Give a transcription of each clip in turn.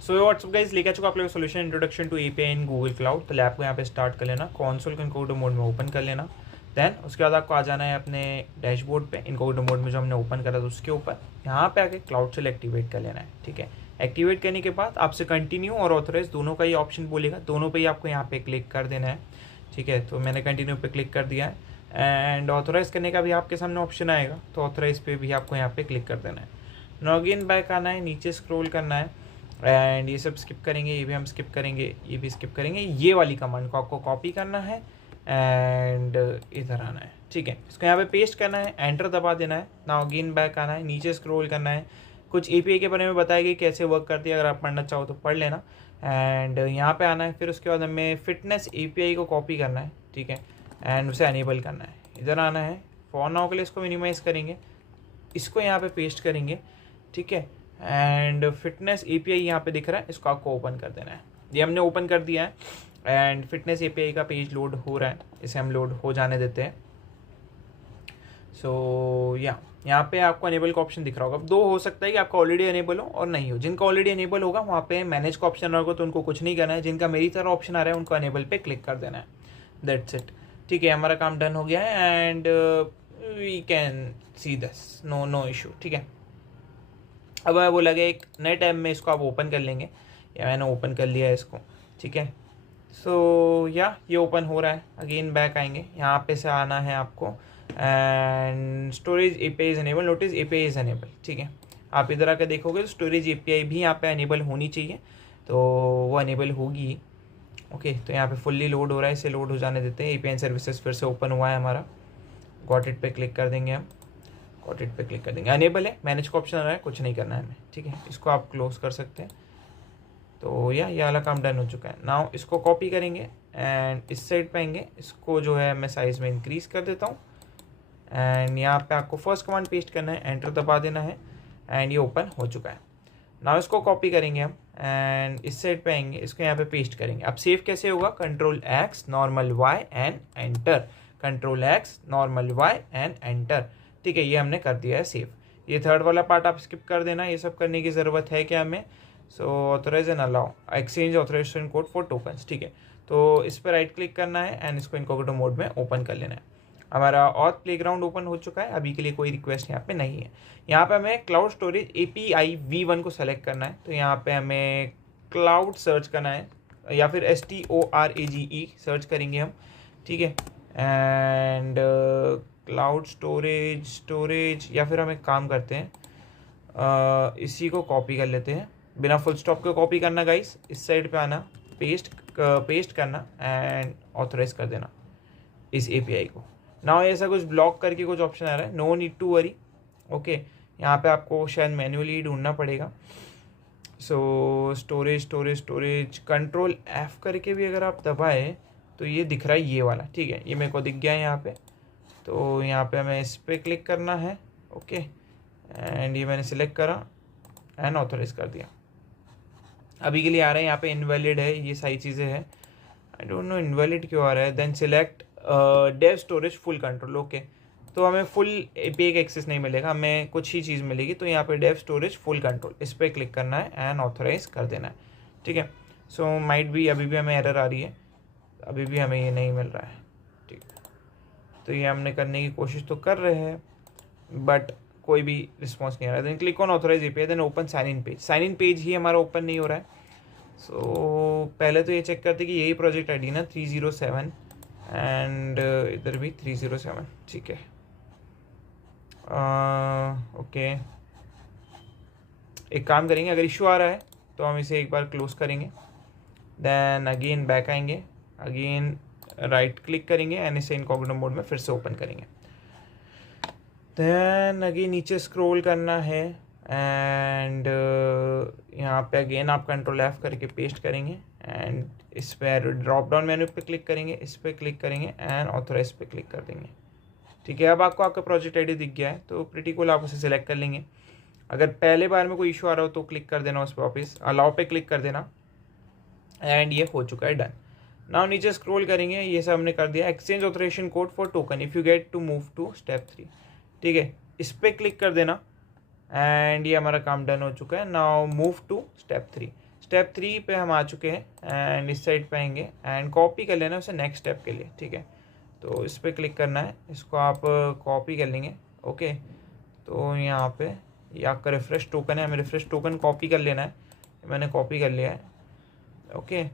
So what's up guys, लेके आ चुका आप लोग solution introduction to API in Google cloud. तो लैब को यहाँ पे स्टार्ट कर लेना, कॉन्सोल को इनकोगेटिव मोड में ओपन कर लेना। देन उसके बाद आपको आ जाना है अपने डैशबोर्ड पे, इनकोगेटिव मोड में जो हमने ओपन करा था उसके ऊपर यहाँ पे आके क्लाउड सेल एक्टिवेट कर लेना है। ठीक है, एक्टिवेट करने के बाद आपसे कंटिन्यू और ऑथराइज दोनों का ही ऑप्शन बोलेगा, दोनों पे ही आपको यहाँ पे क्लिक कर देना है। ठीक है, तो मैंने कंटिन्यू पे क्लिक कर दिया है एंड ऑथोराइज करने का भी आपके सामने ऑप्शन आएगा, तो ऑथोराइज पे भी आपको यहाँ पे क्लिक कर देना है। लॉगिन बैक आना है, नीचे स्क्रॉल करना है एंड ये सब स्किप करेंगे, ये भी हम स्किप करेंगे, ये भी स्किप करेंगे। ये वाली कमांड को आपको कॉपी करना है एंड इधर आना है। ठीक है, इसको यहाँ पे पेस्ट करना है, एंटर दबा देना है। नाउ अगेन बैक आना है, नीचे स्क्रॉल करना है, कुछ एपीआई के बारे में बताया गया कैसे वर्क करती है, अगर आप पढ़ना चाहो तो पढ़ लेना। एंड यहाँ पे आना है, फिर उसके बाद हमें फिटनेस एपीआई को कॉपी करना है। ठीक है, एंड उसे एनेबल करना है। इधर आना है, फॉर नाउ के लिए इसको मिनिमाइज़ करेंगे, इसको यहाँ पे पेस्ट करेंगे। ठीक है, एंड फिटनेस एपीआई यहाँ पे दिख रहा है, इसको आपको ओपन कर देना है। ये हमने ओपन कर दिया है एंड फिटनेस एपीआई का पेज लोड हो रहा है, इसे हम लोड हो जाने देते हैं। सो यहाँ पे आपको अनेबल का ऑप्शन दिख रहा होगा। अब दो हो सकता है कि आपका ऑलरेडी अनेबल हो और नहीं हो। जिनका ऑलरेडी अनेबल होगा वहाँ पे मैनेज का ऑप्शन होगा, तो उनको कुछ नहीं करना है। जिनका मेरी तरह ऑप्शन आ रहा है उनको अनेबल पे क्लिक कर देना है। That's it. ठीक है, हमारा काम डन हो गया है and we can see this, no issue. ठीक है, अब मैं बोला गया एक नए टैब में इसको आप ओपन कर लेंगे, या मैंने ओपन कर लिया है इसको। ठीक है, सो ये ओपन हो रहा है। अगेन बैक आएंगे, यहाँ पे से आना है आपको and storage API is unable, notice API is unable. ठीक है, आप इधर आकर देखोगे तो स्टोरेज एपीआई भी यहाँ पे अनेबल होनी चाहिए, तो वो अनेबल होगी। ओके, तो यहाँ पे फुल्ली लोड हो रहा है, इसे लोड हो जाने देते हैं। एपीआई सर्विसेज फिर से ओपन हुआ है हमारा, गॉट इट पे क्लिक कर देंगे हम, गॉट इट पे क्लिक कर देंगे। अनेबल है, मैनेज का ऑप्शन आ रहा है, कुछ नहीं करना है हमें। ठीक है, इसको आप क्लोज कर सकते हैं। तो ये वाला काम डन हो चुका है। नाउ इसको कॉपी करेंगे एंड इस साइड पे आएंगे, इसको जो है मैं साइज़ में इंक्रीज़ कर देता हूँ एंड यहाँ पे आपको फर्स्ट कमांड पेस्ट करना है, एंटर दबा देना है एंड ये ओपन हो चुका है। नाउ इसको कॉपी करेंगे हम एंड इस साइड पे आएंगे, इसको यहाँ पे पेस्ट करेंगे। अब सेव कैसे होगा, control X normal Y and enter, control X normal Y and enter. ठीक है, ये हमने कर दिया है सेव। ये थर्ड वाला पार्ट आप स्किप कर देना, ये सब करने की ज़रूरत है क्या हमें। So authorise and allow exchange authorisation code for tokens. ठीक है, तो इस पर राइट क्लिक करना है एंड इसको इनकॉग्निटो मोड में ओपन कर लेना है। हमारा ऑथ प्लेग्राउंड ओपन हो चुका है, अभी के लिए कोई रिक्वेस्ट यहाँ पे नहीं है। यहाँ पे हमें क्लाउड स्टोरेज API V1 को सेलेक्ट करना है, तो यहाँ पे हमें क्लाउड सर्च करना है, या फिर STORAGE सर्च करेंगे हम। ठीक है, एंड क्लाउड स्टोरेज या फिर हम एक काम करते हैं, इसी को कॉपी कर लेते हैं, बिना फुल स्टॉप के कॉपी करना गाइस। इस साइड पे आना, पेस्ट करना एंड ऑथराइज कर देना इस API को। नाउ ऐसा कुछ ब्लॉक करके कुछ ऑप्शन आ रहा है, no need to worry. Okay, यहाँ पे आपको शायद मैन्युअली ढूंढना पड़ेगा। सो स्टोरेज कंट्रोल F करके भी अगर आप दबाए तो ये दिख रहा है, ये वाला। ठीक है, ये मेरे को दिख गया है यहाँ पे, तो यहाँ पे हमें इस पर क्लिक करना है। ओके, एंड ये मैंने सिलेक्ट करा एंड ऑथराइज कर दिया। अभी के लिए आ रहा है यहाँ पे इनवैलिड है, ये सारी चीज़ें हैं। आई डोंट नो इनवैलिड क्यों आ रहा है। Then select dev storage full control. Okay, तो हमें फुल API का एक्सेस नहीं मिलेगा, हमें कुछ ही चीज़ मिलेगी। तो यहाँ पे डेव स्टोरेज फुल कंट्रोल, इस पर क्लिक करना है एंड ऑथराइज कर देना है। ठीक है, सो माइट भी अभी भी हमें एरर आ रही है, अभी भी हमें ये नहीं मिल रहा है। ठीक है, तो ये हमने करने की कोशिश तो कर रहे हैं बट कोई भी रिस्पॉन्स नहीं आ रहा है। Then click on authorise API, then open sign in page. Sign in page ही हमारा ओपन नहीं हो रहा है। सो पहले तो ये चेक करते कि यही प्रोजेक्ट ID ना 307 एंड इधर भी 307। ठीक है, ओके, एक काम करेंगे, अगर इशू आ रहा है तो हम इसे एक बार क्लोज करेंगे, देन अगेन बैक आएंगे, अगेन राइट क्लिक करेंगे एंड इसे इनकॉग्निटो मोड में फिर से ओपन करेंगे। देन अगेन नीचे स्क्रॉल करना है एंड यहाँ पे अगेन आप कंट्रोल F करके पेस्ट करेंगे एंड इस पर ड्रॉप डाउन मेन्यू पे क्लिक करेंगे, इस पर क्लिक करेंगे एंड ऑथराइज पे क्लिक कर देंगे। ठीक है, अब आपको आपका प्रोजेक्ट ID दिख गया है, तो प्रीटी कूल आप उसे सिलेक्ट कर लेंगे। अगर पहले बार में कोई इशू आ रहा हो तो क्लिक कर देना उस पर, वापस अलाउ पे क्लिक कर देना एंड ये हो चुका है डन। नाउ नीचे स्क्रॉल करेंगे, ये सब हमने कर दिया। Exchange authorisation code for token if you get to move to step 3। ठीक है, इस पर क्लिक कर देना एंड ये हमारा काम डन हो चुका है। Now move to step 3। Step 3 पे हम आ चुके हैं एंड इस साइड पे आएंगे एंड कॉपी कर लेना उसे नेक्स्ट स्टेप के लिए, ठीक है। तो इस पर क्लिक करना है, इसको आप कॉपी कर लेंगे, ओके। तो यहाँ पे ये आपका रिफ्रेश टोकन है, हमें रिफ्रेश टोकन कॉपी कर लेना है, मैंने कॉपी कर लिया है, okay.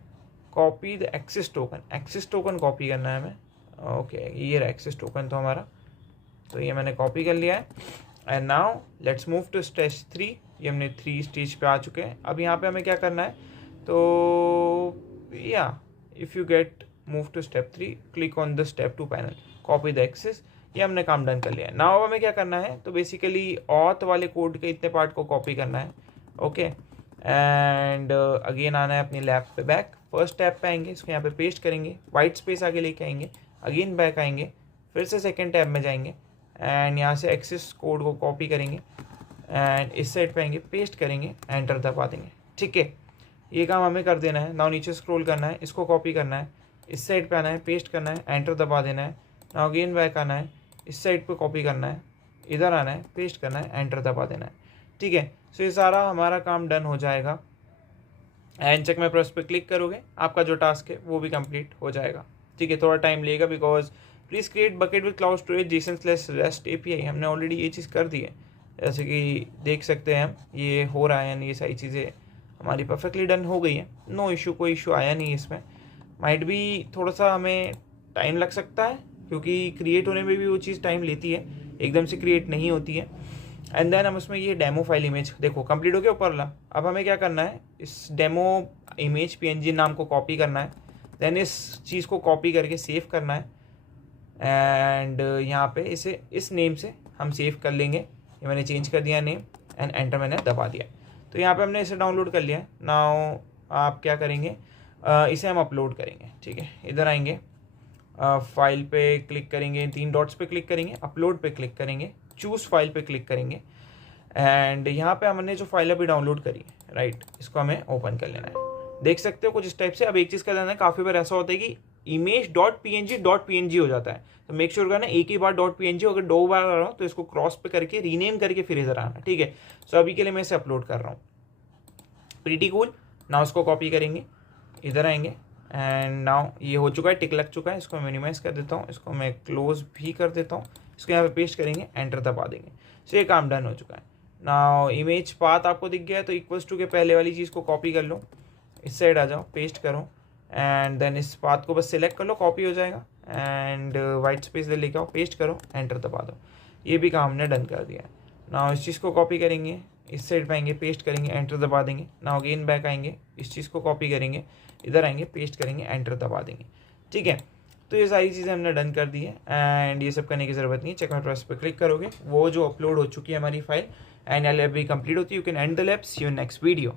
Copy the access token copy करना है हमें, ओके। ये रहा एक्सेस टोकन तो हमारा, तो ये मैंने कॉपी कर लिया है। And now let's move to stage 3। ये हमने 3 स्टेज पे आ चुके हैं। अब यहाँ पे हमें क्या करना है, तो या if you get move to step 3 click on the step 2 panel, copy the access. ये हमने काम डन कर लिया है। नाउ हमें क्या करना है, तो बेसिकली ऑथ वाले कोड के इतने पार्ट को कॉपी करना है, ओके। एंड अगेन आना है अपनी लैब पे बैक, फर्स्ट टैब पे आएंगे, इसको यहाँ पे पेस्ट करेंगे, वाइट स्पेस आगे लेके आएंगे, अगेन बैक आएंगे, फिर से सेकेंड टैब में जाएंगे एंड यहाँ से एक्सेस कोड को कॉपी करेंगे एंड इस साइड पे आएंगे, पेस्ट करेंगे, एंटर दबा देंगे, ठीक है। ये काम हमें कर देना है। नाउ नीचे स्क्रॉल करना है, इसको कॉपी करना है, इस साइड पे आना है, पेस्ट करना है, एंटर दबा देना है। नाउ अगेन बैक आना है, इस साइड पे कॉपी करना है, इधर आना है, पेस्ट करना है, एंटर दबा देना है, ठीक है। सो ये सारा हमारा काम डन हो जाएगा एंड चेक माय प्रोसेस पे क्लिक करोगे, आपका जो टास्क है वो भी कंप्लीट हो जाएगा, ठीक है। थोड़ा टाइम लेगा because please create bucket with cloud storage JSON/REST API, हमने ऑलरेडी ये चीज़ कर दी है, जैसे कि देख सकते हैं हम ये हो रहा है यानी ये सारी चीज़ें हमारी परफेक्टली डन हो गई हैं, नो इशू, कोई इशू आया नहीं इसमें। माइट भी थोड़ा सा हमें टाइम लग सकता है क्योंकि क्रिएट होने में भी वो चीज़ टाइम लेती है, एकदम से क्रिएट नहीं होती है। एंड देन हम उसमें ये डेमो फाइल इमेज देखो कंप्लीट हो गया ऊपर वाला। अब हमें क्या करना है, इस डेमो इमेज PNG नाम को कॉपी करना है, देन इस चीज़ को कॉपी करके सेव करना है एंड यहाँ पे इसे इस नेम से हम सेव कर लेंगे। ये मैंने चेंज कर दिया नेम एंड एंटर मैंने दबा दिया। तो यहाँ पे हमने इसे डाउनलोड कर लिया है। नाउ आप क्या करेंगे, इसे हम अपलोड करेंगे, ठीक है। इधर आएंगे, फाइल पे क्लिक करेंगे, 3 डॉट्स पे क्लिक करेंगे, अपलोड पे क्लिक करेंगे, चूज़ फाइल पे क्लिक करेंगे एंड यहाँ पे हमने जो फाइल अभी डाउनलोड करी है, राइट, इसको हमें ओपन कर लेना है। देख सकते हो कुछ इस टाइप से। अब एक चीज़ का ध्यान है, काफ़ी बार ऐसा होता है कि image.png हो जाता है, तो मेक श्योर करना एक ही बार .png, अगर 2 बार आ रहा हो तो इसको क्रॉस पे करके रीनेम करके फिर इधर आना, ठीक है। सो अभी के लिए मैं इसे अपलोड कर रहा हूँ, प्रीटी कूल। नाउ उसको कॉपी करेंगे, इधर आएंगे एंड नाउ ये हो चुका है, टिक लग चुका है। इसको मिनिमाइज कर देता हूँ, इसको मैं क्लोज भी कर देता हूँ, इसको यहाँ पे पेस्ट करेंगे, एंटर दबा देंगे। सो ये काम डन हो चुका है। नाउ इमेज पाथ आपको दिख गया है, तो इक्वल्स टू के पहले वाली चीज़ को कॉपी कर लो, इस साइड आ जाओ, पेस्ट करो एंड देन इस पाथ को बस सिलेक्ट कर लो, कॉपी हो जाएगा एंड वाइट स्पेस ले लेके आओ, पेस्ट करो, एंटर दबा दो। ये भी काम हमने डन कर दिया है। नाउ इस चीज़ को कॉपी करेंगे, इस साइड पे आएंगे, पेस्ट करेंगे, एंटर दबा देंगे। नाउ अगेन बैक आएंगे, इस चीज़ को कॉपी करेंगे, इधर आएंगे, पेस्ट करेंगे, एंटर दबा देंगे, ठीक है। तो ये सारी चीज़ें हमने डन कर दी है एंड ये सब करने की ज़रूरत नहीं है। चेक माय प्रोसेस पे क्लिक करोगे, वो जो अपलोड हो चुकी है हमारी फाइल एंड लैब भी कंप्लीट होती है। You can end the lab, see you next video.